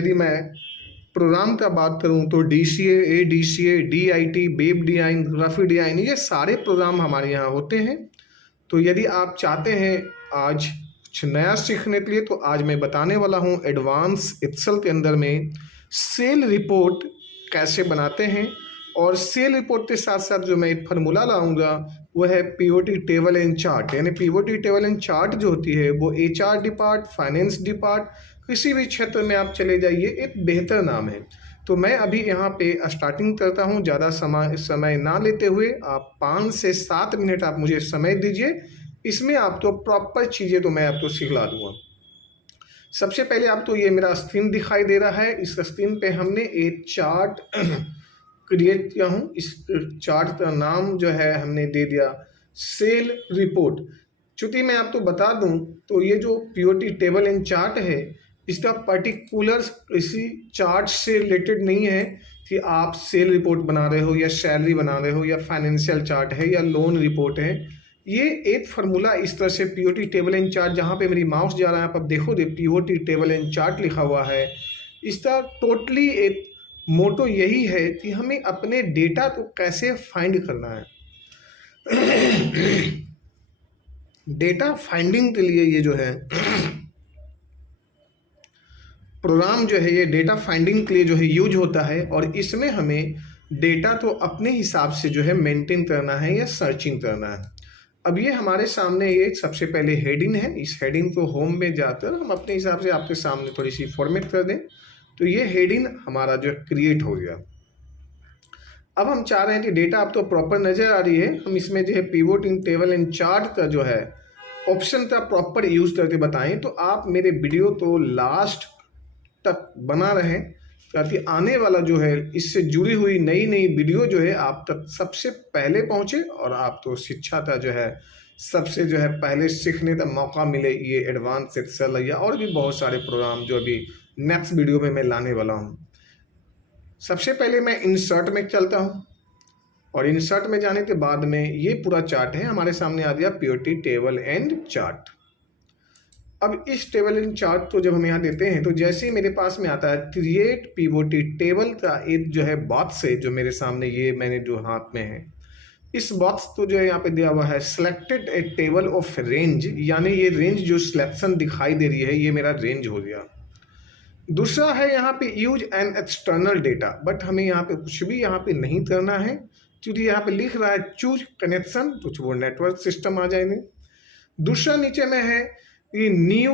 यदि मैं प्रोग्राम का बात करूं तो DCA, ADCA, DIT, web design, graphic design, ये सारे प्रोग्राम हमारे यहाँ होते हैं। तो यदि आप चाहते हैं आज कुछ नया सीखने के लिए, तो आज मैं बताने वाला हूं एडवांस एक्सेल के अंदर में सेल रिपोर्ट कैसे बनाते हैं। और सेल रिपोर्ट के साथ साथ जो मैं एक फार्मूला लाऊंगा वो है पीओटी टेबल एंड चार्ट। यानी पीओटी टेबल एंड चार्ट जो होती है वो HR डिपार्ट, फाइनेंस डिपार्ट, किसी भी क्षेत्र में आप चले जाइए, एक बेहतर नाम है। तो मैं अभी यहाँ पे स्टार्टिंग करता हूँ, ज़्यादा समय ना लेते हुए। आप 5 से 7 मिनट आप मुझे समय दीजिए, इसमें आप तो प्रॉपर चीज़ें तो मैं आपको सिखला दूँगा। सबसे पहले आप तो ये मेरा स्क्रीन दिखाई दे रहा है, इस स्क्रीन पे हमने एक चार्ट क्रिएट किया हूँ। इस चार्ट का नाम जो है हमने दे दिया सेल रिपोर्ट। चूँकि मैं आपको बता दूँ तो ये जो पीओटी टेबल एंड चार्ट है, इसका पर्टिकुलर किसी चार्ट से रिलेटेड नहीं है कि आप सेल रिपोर्ट बना रहे हो या सैलरी बना रहे हो या फाइनेंशियल चार्ट है या लोन रिपोर्ट है। ये एक फार्मूला इस तरह से पीओटी टेबल एंड चार्ट, जहाँ पे मेरी माउस जा रहा है आप देखो पीओटी टेबल एंड चार्ट लिखा हुआ है, इसका टोटली एक मोटो यही है कि हमें अपने डेटा को कैसे फाइंड करना है। डेटा फाइंडिंग के लिए ये जो है प्रोग्राम जो है, ये डेटा फाइंडिंग के लिए जो है यूज होता है। और इसमें हमें डेटा तो अपने हिसाब से जो है मेंटेन करना है या सर्चिंग करना है। अब ये हमारे सामने ये सबसे पहले हेडिंग है, इस हेडिंग को होम में जाकर हम अपने हिसाब से आपके सामने थोड़ी सी फॉर्मेट कर दें। तो ये हेडिंग हमारा जो क्रिएट हो गया। अब हम चाह रहे हैं कि डेटा आप तो प्रॉपर नज़र आ रही है, हम इसमें जो है pivot in table and chart का जो है ऑप्शन का प्रॉपर यूज करके बताएं। तो आप मेरे वीडियो तो लास्ट तक बना रहें, ताकि आने वाला जो है इससे जुड़ी हुई नई नई वीडियो जो है आप तक सबसे पहले पहुंचे और आप तो शिक्षा का जो है सबसे जो है पहले सीखने का मौका मिले। ये एडवांस एक्सेल या और भी बहुत सारे प्रोग्राम जो अभी नेक्स्ट वीडियो में मैं लाने वाला हूं। सबसे पहले मैं इंसर्ट में चलता हूं और इंसर्ट में जाने के बाद में ये पूरा चार्ट है हमारे सामने आ गया पीओटी टेबल एंड चार्ट। अब इस टेबल एंड चार्ट को जब हम यहाँ देते हैं तो जैसे ही मेरे पास में आता है क्रिएट पीओटी टेबल का एक जो है बॉक्स है, जो मेरे सामने ये मैंने जो हाथ में है, इस बॉक्स को जो है यहाँ पे दिया हुआ है selected A table of range, यानी ये रेंज जो सिलेक्शन दिखाई दे रही है ये मेरा रेंज हो गया। दूसरा है यहाँ पे use an external data, but हमें यहाँ पे कुछ भी यहाँ पे नहीं करना है, क्योंकि यहाँ पे लिख रहा है चूज कनेक्शन, तो वो नेटवर्क सिस्टम आ जाएंगे। दूसरा नीचे में है ये न्यू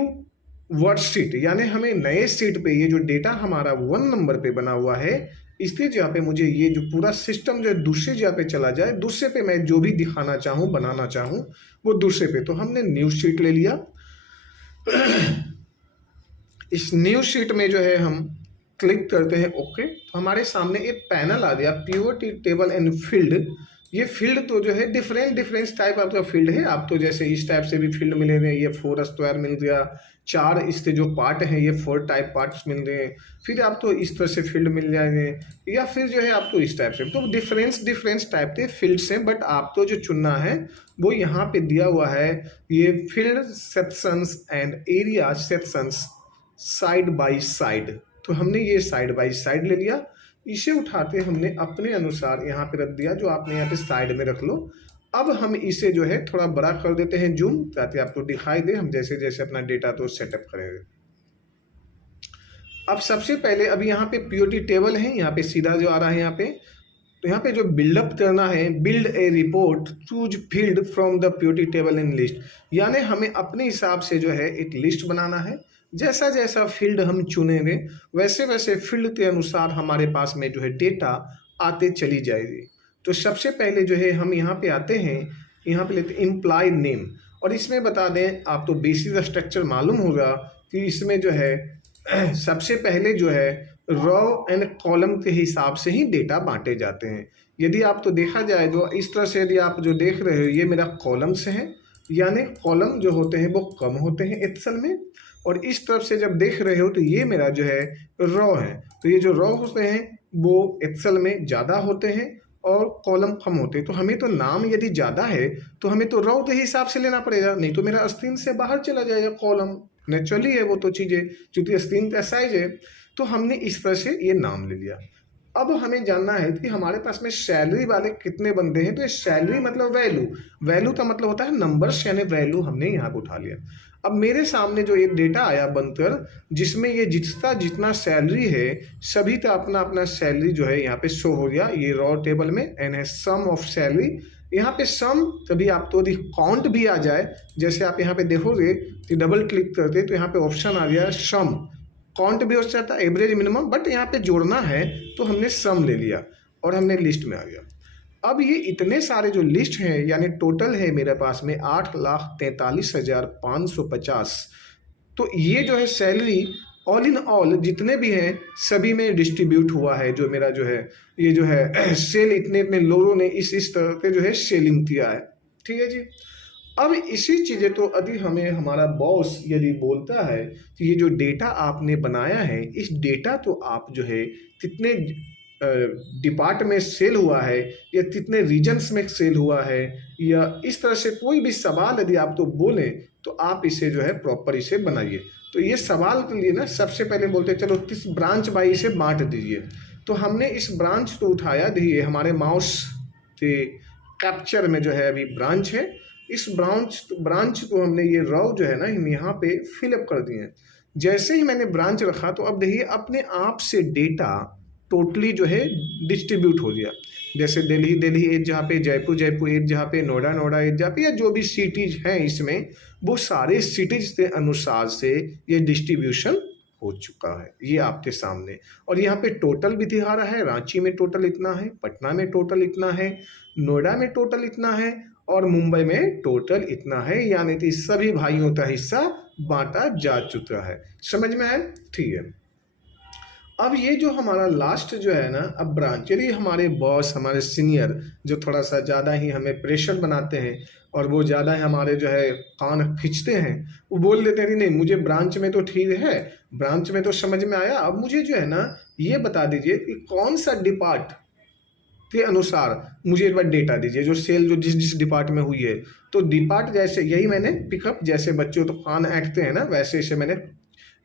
वर्कशीट, यानी हमें नए सीट पे ये जो डेटा हमारा 1 नंबर पे बना हुआ है, इसके जगह पे मुझे ये जो पूरा सिस्टम जो है दूसरे जगह पे चला जाए, दूसरे पे मैं जो भी दिखाना चाहूँ बनाना चाहूँ वो दूसरे पे। तो हमने न्यू शीट ले लिया। इस न्यू शीट में जो है हम क्लिक करते हैं ओके, तो हमारे सामने एक पैनल आ गया पीओटी टेबल एंड फील्ड। ये फील्ड तो जो है डिफरेंट टाइप आपका फील्ड है। आप तो जैसे इस टाइप से भी फील्ड मिलेंगे, ये 4 स्क्वायर मिल गया, 4 इसके जो पार्ट हैं ये 4 टाइप पार्ट्स मिल रहे हैं। फिर आप तो इस तरह से फील्ड मिल जाएंगे, या फिर जो है आप तो इस टाइप से, तो डिफरेंट टाइप के फील्ड्स हैं। बट आपको जो चुनना है वो यहाँ पे दिया हुआ है, ये field sections and area sections side by side. तो हमने ये साइड बाई साइड ले लिया, इसे उठाते हमने अपने अनुसार यहाँ पे रख दिया, जो आपने यहाँ पे साइड में रख लो। अब हम इसे जो है थोड़ा बड़ा कर देते हैं जूम, ताकि आपको दिखाई दे हम जैसे जैसे अपना डेटा तो सेटअप करेंगे। अब सबसे पहले अभी यहाँ पे पीओटी टेबल है, यहाँ पे सीधा जो आ रहा है यहाँ पे, तो यहाँ पे जो बिल्डअप करना है, build a report choose field from the POT table in list, यानी हमें अपने हिसाब से जो है एक लिस्ट बनाना है। जैसा जैसा फील्ड हम चुनेंगे वैसे वैसे फील्ड के अनुसार हमारे पास में जो है डेटा आते चली जाएगी। तो सबसे पहले जो है हम यहाँ पे आते हैं, यहाँ पे लेते एम्प्लॉय नेम, और इसमें बता दें आप तो बेसिक स्ट्रक्चर मालूम होगा कि इसमें जो है सबसे पहले जो है रो एंड कॉलम के हिसाब से ही डेटा बांटे जाते हैं। यदि आप तो देखा जाए जो इस तरह से, यदि आप जो देख रहे हो ये मेरा कॉलम्स हैं, यानी कॉलम जो होते हैं वो कम होते हैं एक्सेल में, और इस तरफ से जब देख रहे हो तो ये मेरा जो है रो है। तो ये जो रो होते हैं वो एक्सेल में ज़्यादा होते हैं और कॉलम कम होते हैं। तो हमें तो नाम यदि ज़्यादा है तो हमें तो रो के हिसाब से लेना पड़ेगा, नहीं तो मेरा स्क्रीन से बाहर चला जाएगा कॉलम। नेचुरली है वो तो चीज़ें, क्योंकि स्क्रीन का साइज है। तो हमने इस तरह से ये नाम ले लिया। अब हमें जानना है कि हमारे पास में सैलरी वाले कितने बंदे हैं। तो ये सैलरी मतलब वैल्यू, वैल्यू का मतलब होता है नंबर्स, यानी वैल्यू हमने यहाँ पे उठा लिया। अब मेरे सामने जो एक डेटा आया बनकर, जिसमें ये जितना जितना सैलरी है सभी का अपना अपना सैलरी जो है यहाँ पे शो हो गया, ये रॉ टेबल में, एंड है सम ऑफ सैलरी। यहाँ पे सम, कभी आप तो काउंट भी आ जाए, जैसे आप यहाँ पे देखोगे कि डबल क्लिक करते तो यहाँ पे ऑप्शन आ गया सम, काउंट भी हो सकता है, एवरेज, मिनिमम, बट यहाँ पे जोड़ना है तो हमने सम ले लिया और हमने लिस्ट में आ गया। अब ये इतने सारे जो लिस्ट हैं, यानी टोटल है मेरे पास में 8,43,550। तो ये जो है सैलरी ऑल इन ऑल जितने भी हैं सभी में डिस्ट्रीब्यूट हुआ है। जो मेरा जो है ये जो है सेल, इतने इतने लोगों ने इस तरह के जो है सेलिंग किया है। ठीक है जी। अब इसी चीज़ें तो यदि हमें हमारा बॉस यदि बोलता है कि ये जो डेटा आपने बनाया है, इस डेटा तो आप जो है कितने डिपार्ट में सेल हुआ है या कितने रीजन्स में सेल हुआ है, या इस तरह से कोई भी सवाल यदि आप तो बोलें तो आप इसे जो है प्रॉपर इसे बनाइए। तो ये सवाल के लिए ना सबसे पहले बोलते हैं चलो किस ब्रांच बाई इसे बांट दीजिए। तो हमने इस ब्रांच को उठाया, देखिए हमारे माउस के कैप्चर में जो है अभी ब्रांच है, इस ब्रांच को हमने ये रॉ जो है ना हम यहाँ पे फिलअप कर दिए। जैसे ही मैंने ब्रांच रखा तो अब देखिए अपने आप से डेटा टोटली जो है डिस्ट्रीब्यूट हो गया। जैसे दिल्ली एक जहाँ पे, जयपुर एक जहाँ पे, नोएडा एक जहाँ पे, या जो भी सिटीज हैं इसमें, वो सारे सिटीज के अनुसार से ये डिस्ट्रीब्यूशन हो चुका है, ये आपके सामने। और यहाँ पे टोटल भी दिखा रहा है, रांची में टोटल इतना है, पटना में टोटल इतना है, नोएडा में टोटल इतना है, और मुंबई में टोटल इतना है, यानी कि सभी भाइयों का हिस्सा बांटा जा चुका है। समझ में आया? ठीक है। अब ये जो हमारा लास्ट जो है ना, अब ब्रांच, यदि हमारे बॉस, हमारे सीनियर जो थोड़ा सा ज़्यादा ही हमें प्रेशर बनाते हैं और वो ज़्यादा ही हमारे जो है कान खींचते हैं, वो बोल देते हैं कि नहीं मुझे ब्रांच में तो ठीक है, ब्रांच में तो समझ में आया, अब मुझे जो है ना ये बता दीजिए कि कौन सा डिपार्ट के अनुसार मुझे एक बार डेटा दीजिए, जो सेल जो जिस डिपार्ट में हुई है। तो डिपार्ट जैसे यही मैंने पिकअप, जैसे बच्चों तो कान ऐंठते हैं ना, वैसे इसे मैंने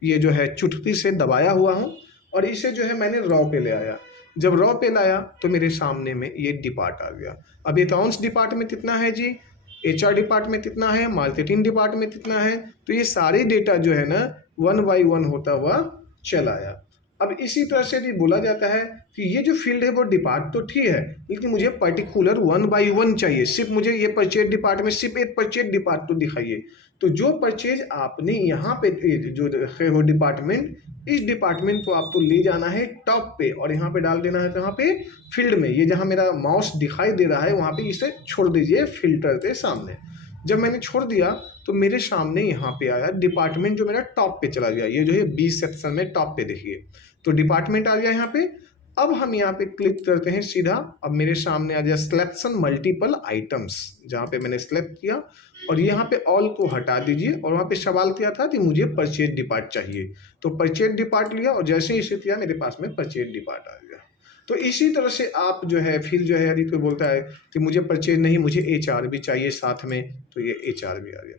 ये जो है चुटकी से दबाया हुआ हूँ और इसे जो है मैंने रॉ पे ले आया। जब रॉ पे लाया तो मेरे सामने में ये डिपार्ट आ गया। अब अकाउंट्स डिपार्ट में कितना है जी, HR डिपार्ट में कितना है, मार्केटिंग डिपार्ट में कितना है, तो ये सारे डेटा जो है ना 1 बाई 1 होता हुआ चला आया। अब इसी तरह से भी बोला जाता है कि ये जो फील्ड है वो डिपार्ट तो ठीक है, लेकिन मुझे पर्टिकुलर 1 बाई 1 चाहिए, सिर्फ मुझे ये परचेज डिपार्ट में सिर्फ एक परचेज डिपार्ट तो दिखाइए। तो जो परचेज आपने यहाँ पे जो है वो डिपार्टमेंट, इस डिपार्टमेंट को आपको ले जाना है टॉप पे और यहाँ पे डाल देना है कहाँ पे, फील्ड में। ये जहाँ मेरा माउस दिखाई दे रहा है वहाँ पे इसे छोड़ दीजिए फिल्टर के सामने। जब मैंने छोड़ दिया तो मेरे सामने यहाँ पे आया डिपार्टमेंट, जो मेरा टॉप पे चला गया। ये जो है बी सेक्शन में टॉप पे देखिए, तो डिपार्टमेंट आ गया यहाँ पे। अब हम यहाँ पे क्लिक करते हैं सीधा, अब मेरे सामने आ गया सिलेक्शन मल्टीपल आइटम्स, जहाँ पे मैंने सेलेक्ट किया और यहाँ पे ऑल को हटा दीजिए। और वहाँ पे सवाल किया था कि मुझे परचेज डिपार्ट चाहिए, तो परचेज डिपार्ट लिया और जैसे इसे किया मेरे पास में परचेज डिपार्ट आ गया। तो इसी तरह से आप जो है फिर जो है यदि कोई बोलता है कि मुझे परचेज नहीं, मुझे HR भी चाहिए साथ में, तो ये HR भी आ गया।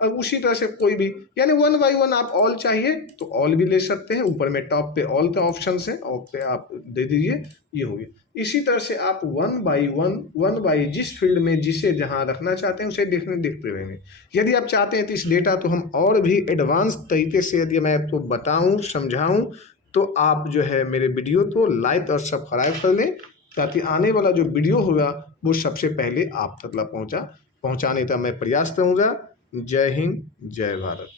अब उसी तरह से कोई भी, यानी 1 बाई 1 आप ऑल चाहिए तो ऑल भी ले सकते हैं, ऊपर में टॉप पे ऑल का ऑप्शन है, ऑल पे आप दे दीजिए, ये हो गया। इसी तरह से आप 1 बाई 1 बाई जिस फील्ड में जिसे जहां रखना चाहते हैं उसे देखते रहेंगे। यदि आप चाहते हैं तो इस डेटा तो हम और भी एडवांस तरीके से यदि मैं आपको बताऊं, समझाऊं, तो आप जो है मेरे वीडियो को लाइक और सब्सक्राइब कर लें, ताकि आने वाला जो वीडियो होगा वो सबसे पहले आप तक पहुंचाने का मैं प्रयास करूँगा। जय हिंद, जय भारत।